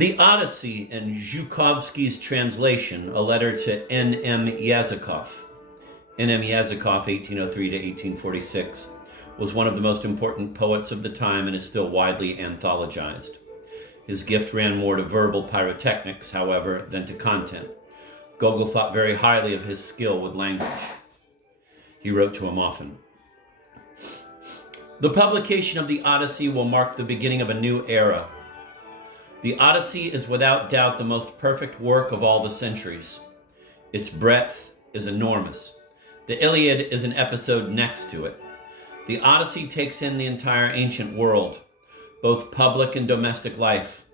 The Odyssey in Zhukovsky's translation, a letter to N.M. Yazikov, N.M. Yazikov, 1803 to 1846, was one of the most important poets of the time and is still widely anthologized. His gift ran more to verbal pyrotechnics, however, than to content. Gogol thought very highly of his skill with language. He wrote to him often. The publication of the Odyssey will mark the beginning of a new era. The Odyssey is without doubt the most perfect work of all the centuries. Its breadth is enormous. The Iliad is an episode next to it. The Odyssey takes in the entire ancient world, both public and domestic life,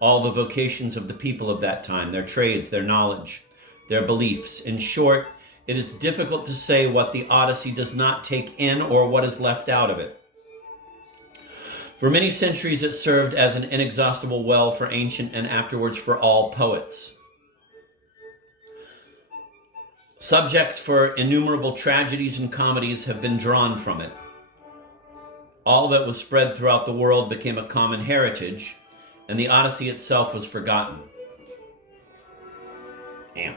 all the vocations of the people of that time, their trades, their knowledge, their beliefs. In short, it is difficult to say what the Odyssey does not take in or what is left out of it. For many centuries, it served as an inexhaustible well for ancient and afterwards for all poets. Subjects for innumerable tragedies and comedies have been drawn from it. All that was spread throughout the world became a common heritage, and the Odyssey itself was forgotten. Damn.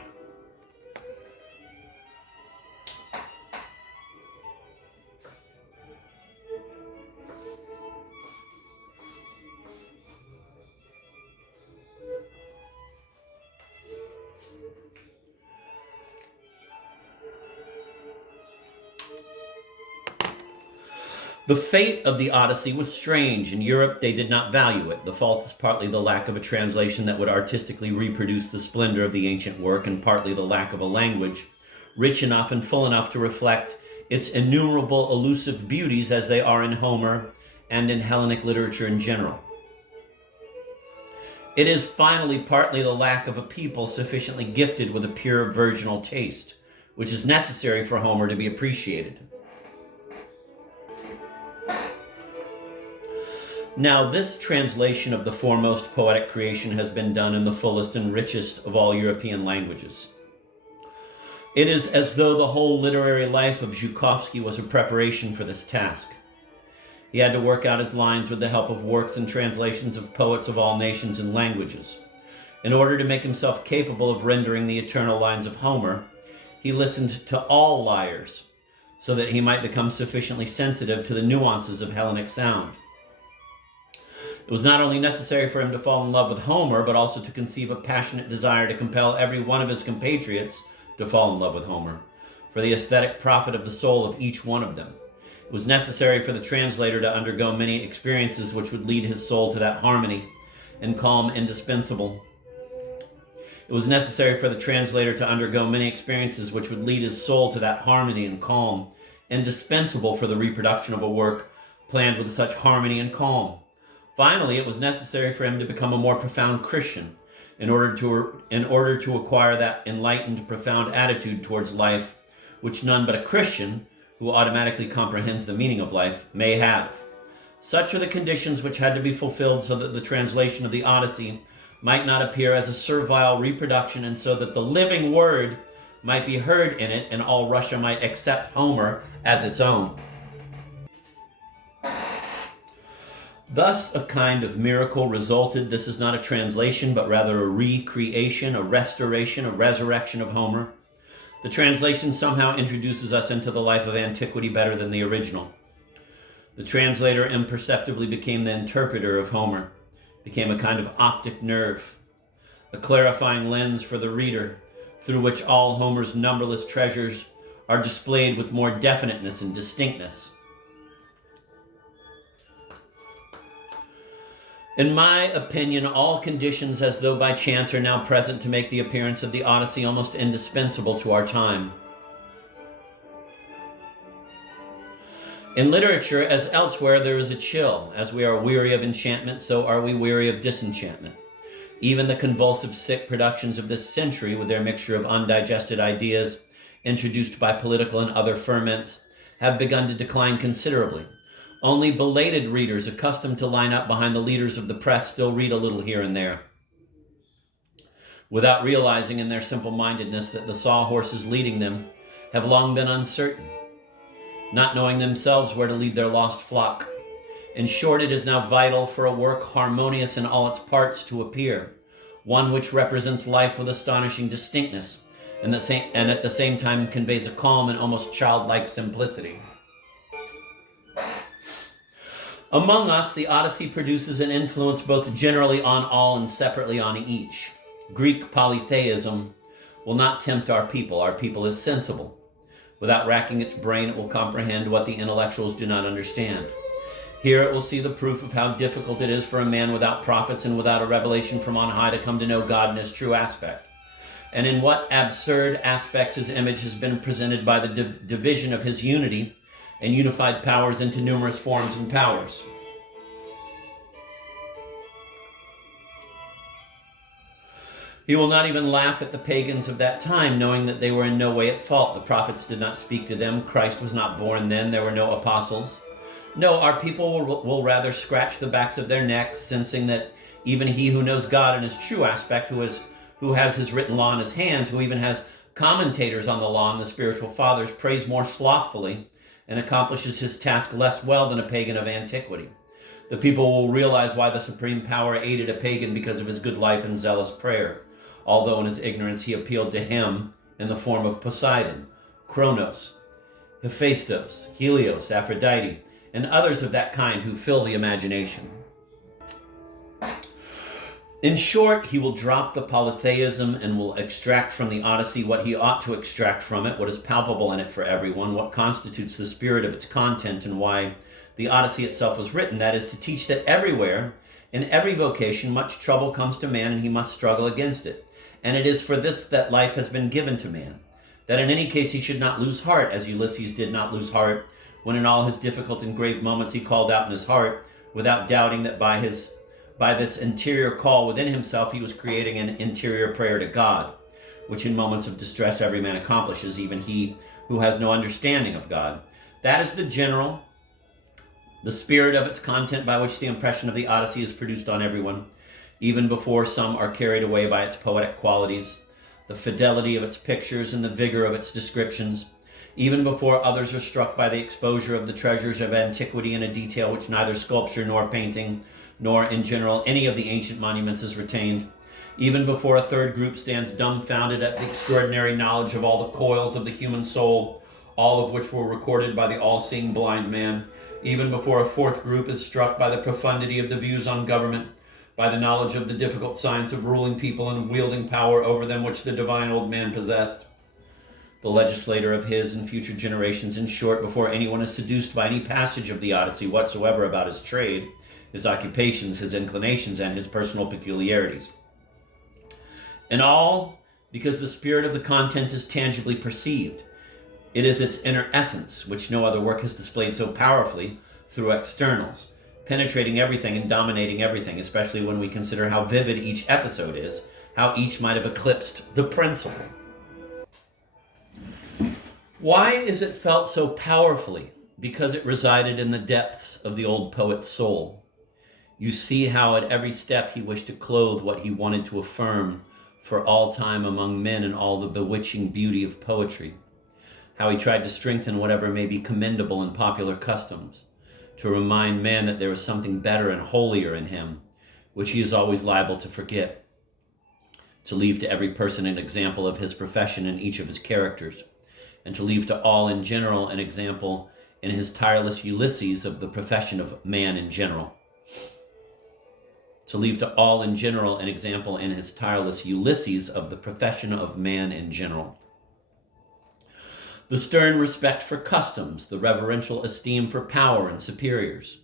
The fate of the Odyssey was strange. In Europe, they did not value it. The fault is partly the lack of a translation that would artistically reproduce the splendor of the ancient work, and partly the lack of a language rich enough and full enough to reflect its innumerable elusive beauties as they are in Homer and in Hellenic literature in general. It is finally partly the lack of a people sufficiently gifted with a pure virginal taste, which is necessary for Homer to be appreciated. Now, this translation of the foremost poetic creation has been done in the fullest and richest of all European languages. It is as though the whole literary life of Zhukovsky was a preparation for this task. He had to work out his lines with the help of works and translations of poets of all nations and languages. In order to make himself capable of rendering the eternal lines of Homer, he listened to all lyres, so that he might become sufficiently sensitive to the nuances of Hellenic sound. It was not only necessary for him to fall in love with Homer, but also to conceive a passionate desire to compel every one of his compatriots to fall in love with Homer, for the aesthetic profit of the soul of each one of them. It was necessary for the translator to undergo many experiences which would lead his soul to that harmony and calm indispensable. It was necessary for the translator to undergo many experiences which would lead his soul to that harmony and calm, indispensable for the reproduction of a work planned with such harmony and calm. Finally, it was necessary for him to become a more profound Christian in order to acquire that enlightened, profound attitude towards life, which none but a Christian, who automatically comprehends the meaning of life, may have. Such are the conditions which had to be fulfilled so that the translation of the Odyssey might not appear as a servile reproduction, and so that the living word might be heard in it and all Russia might accept Homer as its own. Thus, a kind of miracle resulted. This is not a translation, but rather a recreation, a restoration, a resurrection of Homer. The translation somehow introduces us into the life of antiquity better than the original. The translator imperceptibly became the interpreter of Homer, became a kind of optic nerve, a clarifying lens for the reader, through which all Homer's numberless treasures are displayed with more definiteness and distinctness. In my opinion, all conditions as though by chance are now present to make the appearance of the Odyssey almost indispensable to our time. In literature, as elsewhere, there is a chill. As we are weary of enchantment, so are we weary of disenchantment. Even the convulsive, sick productions of this century, with their mixture of undigested ideas introduced by political and other ferments, have begun to decline considerably. Only belated readers accustomed to line up behind the leaders of the press still read a little here and there, without realizing in their simple-mindedness that the sawhorses leading them have long been uncertain, not knowing themselves where to lead their lost flock. In short, it is now vital for a work harmonious in all its parts to appear, one which represents life with astonishing distinctness, and at the same time conveys a calm and almost childlike simplicity. Among us, the Odyssey produces an influence both generally on all and separately on each. Greek polytheism will not tempt our people. Our people is sensible. Without racking its brain, it will comprehend what the intellectuals do not understand. Here it will see the proof of how difficult it is for a man without prophets and without a revelation from on high to come to know God in his true aspect, and in what absurd aspects his image has been presented by the division of his unity and unified powers into numerous forms and powers. He will not even laugh at the pagans of that time, knowing that they were in no way at fault. The prophets did not speak to them. Christ was not born then. There were no apostles. No, our people will rather scratch the backs of their necks, sensing that even he who knows God in his true aspect, who has his written law in his hands, who even has commentators on the law and the spiritual fathers, prays more slothfully and accomplishes his task less well than a pagan of antiquity. The people will realize why the supreme power aided a pagan because of his good life and zealous prayer, although in his ignorance he appealed to him in the form of Poseidon, Kronos, Hephaestus, Helios, Aphrodite, and others of that kind who fill the imagination. In short, he will drop the polytheism and will extract from the Odyssey what he ought to extract from it, what is palpable in it for everyone, what constitutes the spirit of its content, and why the Odyssey itself was written. That is to teach that everywhere, in every vocation, much trouble comes to man and he must struggle against it. And it is for this that life has been given to man, that in any case he should not lose heart, as Ulysses did not lose heart, when in all his difficult and grave moments he called out in his heart, without doubting that by this interior call within himself he was creating an interior prayer to God, which in moments of distress every man accomplishes, even he who has no understanding of God. That is the spirit of its content by which the impression of the Odyssey is produced on everyone, even before some are carried away by its poetic qualities, the fidelity of its pictures and the vigor of its descriptions, even before others are struck by the exposure of the treasures of antiquity in a detail which neither sculpture nor painting, nor in general any of the ancient monuments has retained, even before a third group stands dumbfounded at the extraordinary knowledge of all the coils of the human soul, all of which were recorded by the all-seeing blind man, even before a fourth group is struck by the profundity of the views on government, by the knowledge of the difficult science of ruling people and wielding power over them which the divine old man possessed, the legislator of his and future generations. In short, before anyone is seduced by any passage of the Odyssey whatsoever about his trade, his occupations, his inclinations, and his personal peculiarities. And all because the spirit of the content is tangibly perceived. It is its inner essence, which no other work has displayed so powerfully through externals, penetrating everything and dominating everything, especially when we consider how vivid each episode is, how each might have eclipsed the principle. Why is it felt so powerfully? Because it resided in the depths of the old poet's soul. You see how at every step he wished to clothe what he wanted to affirm for all time among men in all the bewitching beauty of poetry. How he tried to strengthen whatever may be commendable in popular customs, to remind man that there is something better and holier in him, which he is always liable to forget, to leave to every person an example of his profession in each of his characters, and to leave to all in general an example in his tireless Ulysses of the profession of man in general. To leave to all in general an example in his tireless Ulysses of the profession of man in general. The stern respect for customs, the reverential esteem for power and superiors,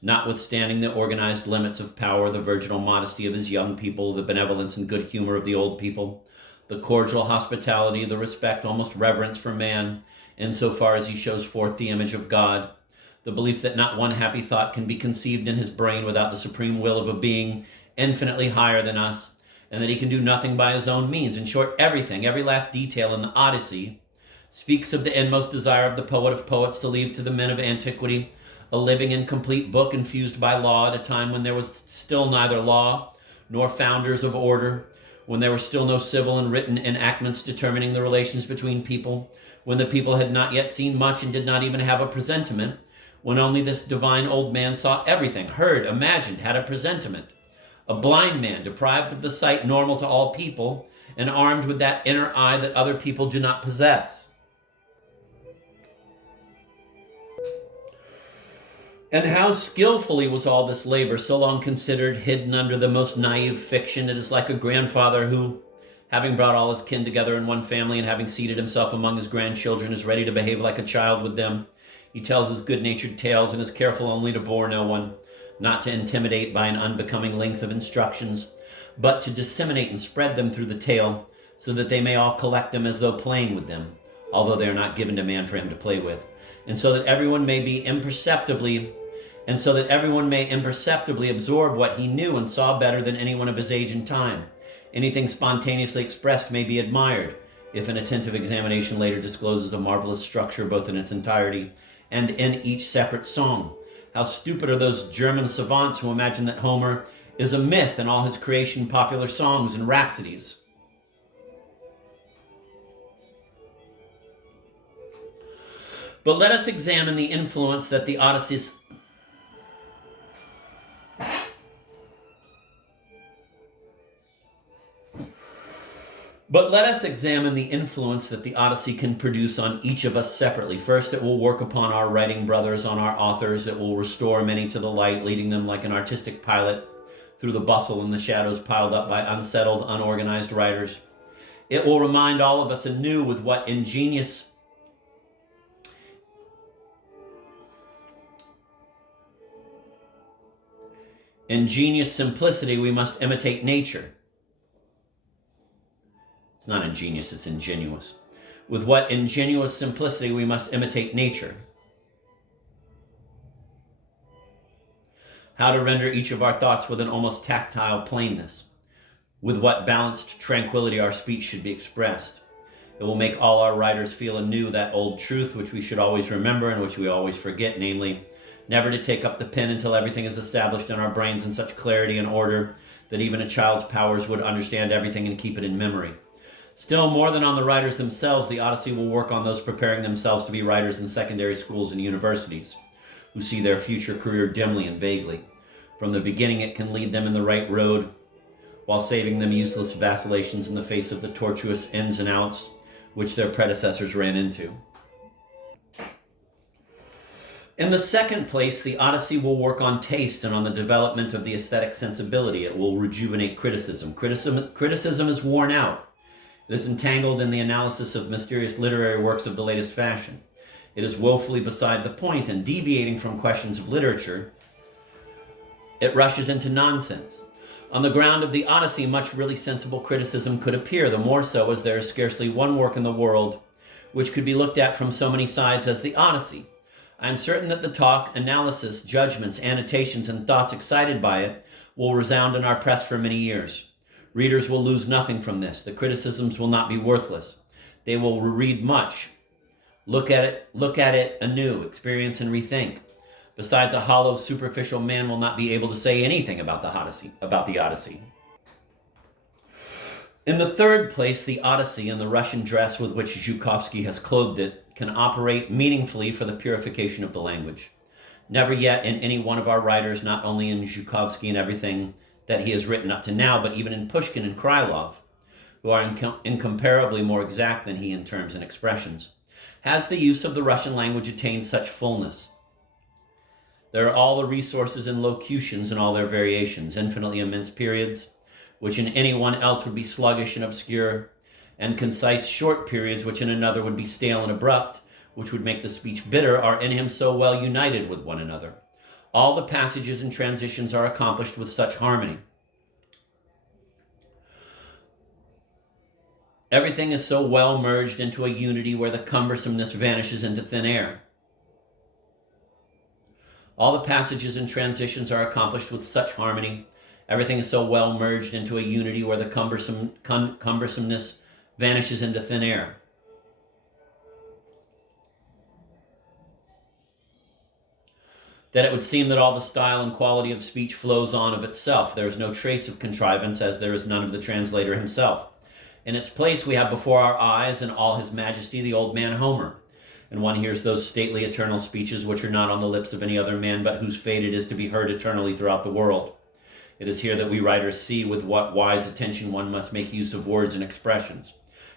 notwithstanding the organized limits of power, the virginal modesty of his young people, the benevolence and good humor of the old people, the cordial hospitality, the respect, almost reverence for man, insofar as he shows forth the image of God, the belief that not one happy thought can be conceived in his brain without the supreme will of a being infinitely higher than us, and that he can do nothing by his own means. In short, everything, every last detail in the Odyssey speaks of the inmost desire of the poet of poets to leave to the men of antiquity a living and complete book infused by law at a time when there was still neither law nor founders of order, when there were still no civil and written enactments determining the relations between people, when the people had not yet seen much and did not even have a presentiment, when only this divine old man saw everything, heard, imagined, had a presentiment. A blind man, deprived of the sight normal to all people, and armed with that inner eye that other people do not possess. And how skillfully was all this labor, so long considered, hidden under the most naive fiction. It is like a grandfather who, having brought all his kin together in one family and having seated himself among his grandchildren, is ready to behave like a child with them. He tells his good-natured tales and is careful only to bore no one, not to intimidate by an unbecoming length of instructions, but to disseminate and spread them through the tale, so that they may all collect them as though playing with them, although they are not given to man for him to play with, and so that everyone may imperceptibly absorb what he knew and saw better than anyone of his age and time. Anything spontaneously expressed may be admired, if an attentive examination later discloses a marvelous structure both in its entirety and in each separate song. How stupid are those German savants who imagine that Homer is a myth and all his creation popular songs and rhapsodies. But let us examine the influence that the Odyssey can produce on each of us separately. First, it will work upon our writing brothers, on our authors. It will restore many to the light, leading them like an artistic pilot through the bustle and the shadows piled up by unsettled, unorganized writers. It will remind all of us anew with what ingenious simplicity we must imitate nature. It's not ingenious, it's ingenuous. With what ingenuous simplicity we must imitate nature. How to render each of our thoughts with an almost tactile plainness. With what balanced tranquility our speech should be expressed. It will make all our writers feel anew that old truth which we should always remember and which we always forget, namely, never to take up the pen until everything is established in our brains in such clarity and order that even a child's powers would understand everything and keep it in memory. Still, more than on the writers themselves, the Odyssey will work on those preparing themselves to be writers in secondary schools and universities, who see their future career dimly and vaguely. From the beginning, it can lead them in the right road, while saving them useless vacillations in the face of the tortuous ins and outs which their predecessors ran into. In the second place, the Odyssey will work on taste and on the development of the aesthetic sensibility. It will rejuvenate criticism. Criticism is worn out. It is entangled in the analysis of mysterious literary works of the latest fashion. It is woefully beside the point and deviating from questions of literature. It rushes into nonsense. On the ground of the Odyssey, much really sensible criticism could appear, the more so as there is scarcely one work in the world which could be looked at from so many sides as the Odyssey. I am certain that the talk, analysis, judgments, annotations, and thoughts excited by it will resound in our press for many years. Readers will lose nothing from this. The criticisms will not be worthless. They will reread much, look at it anew, experience and rethink. Besides, a hollow, superficial man will not be able to say anything about the Odyssey. In the third place, the Odyssey and the Russian dress with which Zhukovsky has clothed it can operate meaningfully for the purification of the language. Never yet in any one of our writers, not only in Zhukovsky and everything that he has written up to now, but even in Pushkin and Krylov, who are incomparably more exact than he in terms and expressions, has the use of the Russian language attained such fullness. There are all the resources in locutions and all their variations, infinitely immense periods, which in any one else would be sluggish and obscure, and concise short periods which in another would be stale and abrupt, which would make the speech bitter, are in him so well united with one another. All the passages and transitions are accomplished with such harmony. Everything is so well merged into a unity where the cumbersomeness vanishes into thin air. All the passages and transitions are accomplished with such harmony. Everything is so well merged into a unity where the cumbersomeness vanishes into thin air. That it would seem that all the style and quality of speech flows on of itself. There is no trace of contrivance, as there is none of the translator himself. In its place, we have before our eyes, in all his majesty, the old man Homer. and one hears those stately eternal speeches which are not on the lips of any other man, but whose fate it is to be heard eternally throughout the world. It is here that we writers see with what wise attention one must make use of words and expressions,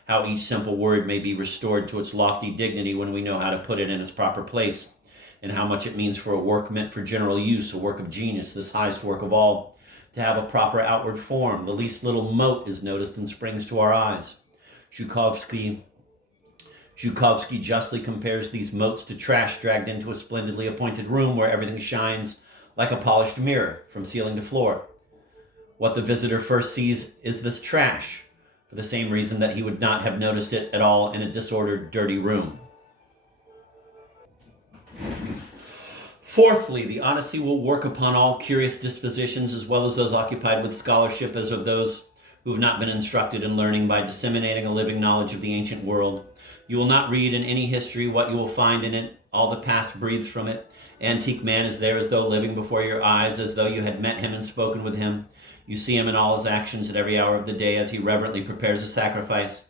how each simple word may be restored to its lofty dignity when we know how to put it in its proper place, and how much it means for a work meant for general use, a work of genius, this highest work of all, to have a proper outward form. The least little mote is noticed and springs to our eyes. Zhukovsky justly compares these motes to trash dragged into a splendidly appointed room where everything shines like a polished mirror from ceiling to floor. What the visitor first sees is this trash, for the same reason that he would not have noticed it at all in a disordered, dirty room. Fourthly, the Odyssey will work upon all curious dispositions, as well as those occupied with scholarship, as of those who have not been instructed in learning, by disseminating a living knowledge of the ancient world. You will not read in any history what you will find in it. All the past breathes from it. Antique man is there as though living before your eyes, as though you had met him and spoken with him. You see him in all his actions at every hour of the day, as he reverently prepares a sacrifice,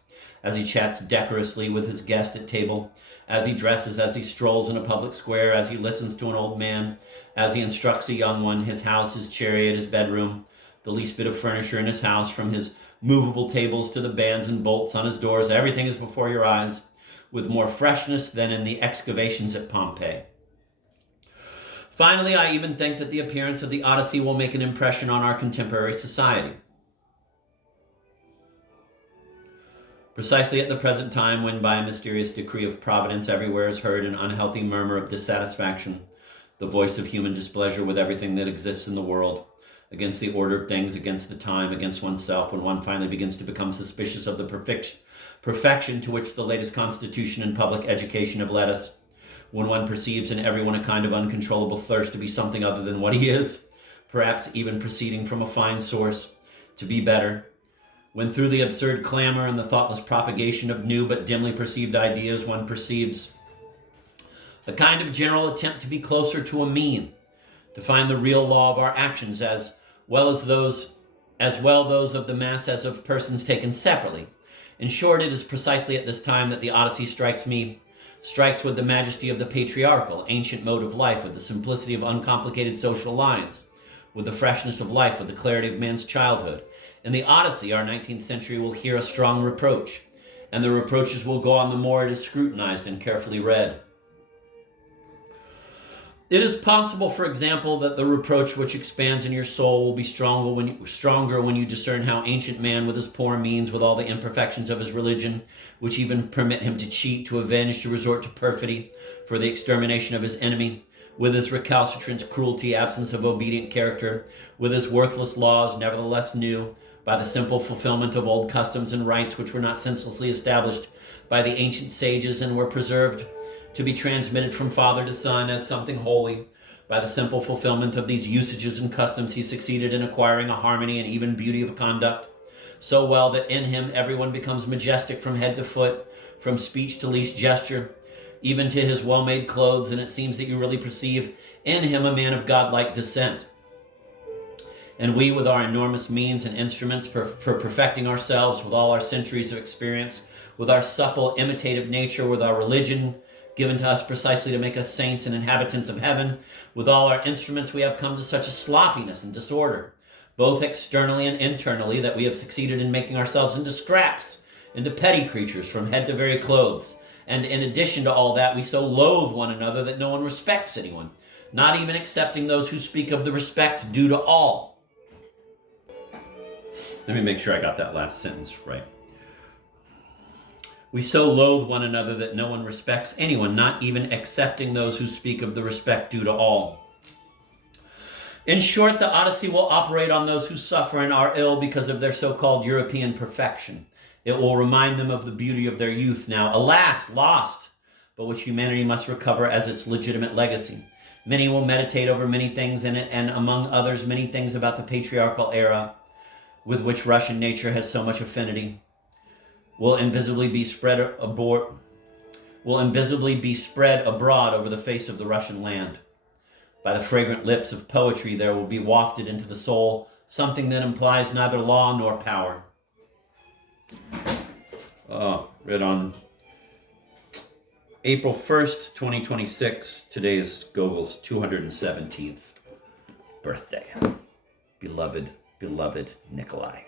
as he chats decorously with his guest at table, as he dresses, as he strolls in a public square, as he listens to an old man, as he instructs a young one, his house, his chariot, his bedroom, the least bit of furniture in his house, from his movable tables to the bands and bolts on his doors, everything is before your eyes, with more freshness than in the excavations at Pompeii. Finally, I even think that the appearance of the Odyssey will make an impression on our contemporary society. Precisely at the present time, when by a mysterious decree of Providence everywhere is heard an unhealthy murmur of dissatisfaction, the voice of human displeasure with everything that exists in the world, against the order of things, against the time, against oneself, when one finally begins to become suspicious of the perfection to which the latest constitution and public education have led us, when one perceives in everyone a kind of uncontrollable thirst to be something other than what he is, perhaps even proceeding from a fine source, to be better, when through the absurd clamor and the thoughtless propagation of new but dimly perceived ideas one perceives a kind of general attempt to be closer to a mean, to find the real law of our actions, as well those of the mass as of persons taken separately. In short, it is precisely at this time that the Odyssey strikes with the majesty of the patriarchal, ancient mode of life, with the simplicity of uncomplicated social lines, with the freshness of life, with the clarity of man's childhood. In the Odyssey, our 19th century will hear a strong reproach, and the reproaches will go on the more it is scrutinized and carefully read. It is possible, for example, that the reproach which expands in your soul will be stronger when you discern how ancient man, with his poor means, with all the imperfections of his religion, which even permit him to cheat, to avenge, to resort to perfidy, for the extermination of his enemy, with his recalcitrance, cruelty, absence of obedient character, with his worthless laws, nevertheless new, by the simple fulfillment of old customs and rites which were not senselessly established by the ancient sages and were preserved to be transmitted from father to son as something holy. By the simple fulfillment of these usages and customs, he succeeded in acquiring a harmony and even beauty of conduct, so well that in him everyone becomes majestic from head to foot, from speech to least gesture, even to his well-made clothes, and it seems that you really perceive in him a man of godlike descent. And we, with our enormous means and instruments for perfecting ourselves, with all our centuries of experience, with our supple, imitative nature, with our religion, given to us precisely to make us saints and inhabitants of heaven, with all our instruments we have come to such a sloppiness and disorder, both externally and internally, that we have succeeded in making ourselves into scraps, into petty creatures from head to very clothes. And in addition to all that, we so loathe one another that no one respects anyone, not even excepting those who speak of the respect due to all. Let me make sure I got that last sentence right. We so loathe one another that no one respects anyone, not even accepting those who speak of the respect due to all. In short, the Odyssey will operate on those who suffer and are ill because of their so-called European perfection. It will remind them of the beauty of their youth, now, alas, lost, but which humanity must recover as its legitimate legacy. Many will meditate over many things in it, and among others, many things about the patriarchal era with which Russian nature has so much affinity, will invisibly be spread abroad over the face of the Russian land. By the fragrant lips of poetry there will be wafted into the soul something that implies neither law nor power. Read on April 1st, 2026. Today is Gogol's 217th birthday. Beloved, beloved Nikolai.